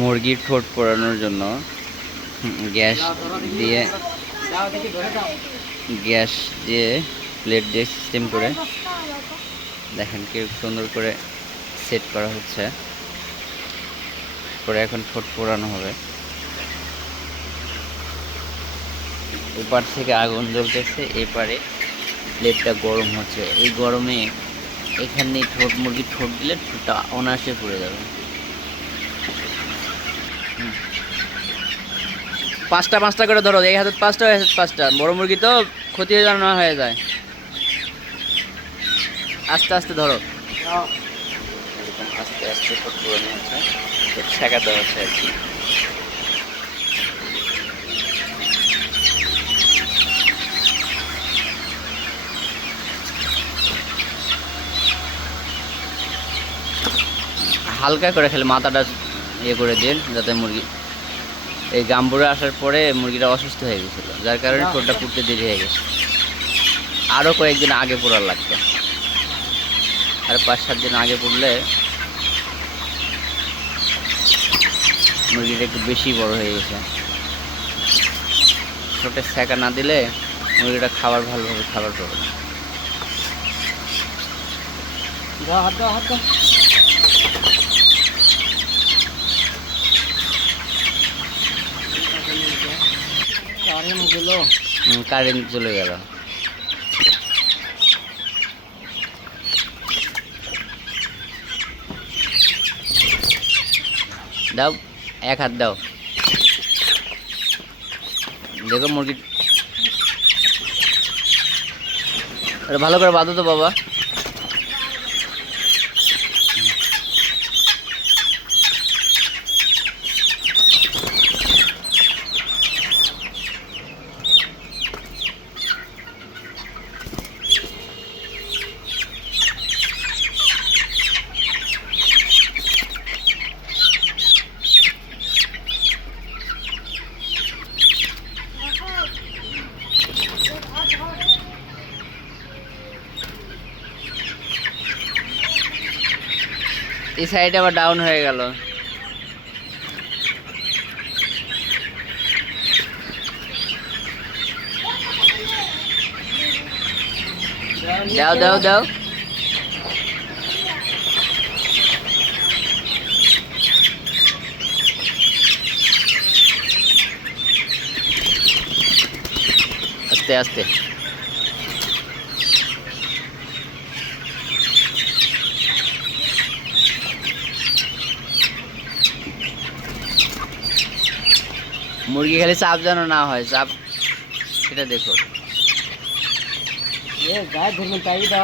মুরগির ঠোঁট পোড়ানোর জন্য গ্যাস দিয়ে গ্যাস দিয়ে প্লেট দিয়ে সিস্টেম করে দেখেন কি সুন্দর করে সেট করা হচ্ছে। করে এখন ঠোঁট পোড়ানো হবে। এপার থেকে আগুন জ্বলতেছে, এপারে প্লেটটা গরম হচ্ছে। এই গরমে এখানে ঠোঁট, মুরগির ঠোঁট দিলে ঠোঁটটা অনায়াসে পড়ে যাবে। পাঁচটা পাঁচটা করে ধরো, এই হাতে পাঁচটা ওই হাতে পাঁচটা। বড় মুরগি তো ক্ষতি হয়ে যেন না হয়ে যায়। আস্তে আস্তে ধরো। হালকা করে খেলে মাথাটা ইয়ে করে দিন যাতে মুরগি এই গাম্বুরে আসার পরে মুরগিটা অসুস্থ হয়ে গেছিল যার কারণে ঠোঁটটা পুড়তে দেরি হয়ে গেছে। আরও কয়েকদিন আগে পোড়ার লাগতো। আর পাঁচ সাত দিন আগে পড়লে মুরগিটা একটু বেশি বড় হয়ে গেছে। ঠোঁটে সেকা না দিলে মুরগিটা খাবার ভালোভাবে খাবার পাবে না দাও হাত দাও হাত দাও কারেন্ট চলে গেল। দাও এক হাত দাও। দেখো মুরগি ভালো করে বাঁধো তো বাবা। এই সাইডে আবার ডাউন হয়ে গেল। দাও দাও দাও। আস্তে আস্তে। মুরগি খালি চাপ যেন না হয় চাপ সেটা দেখো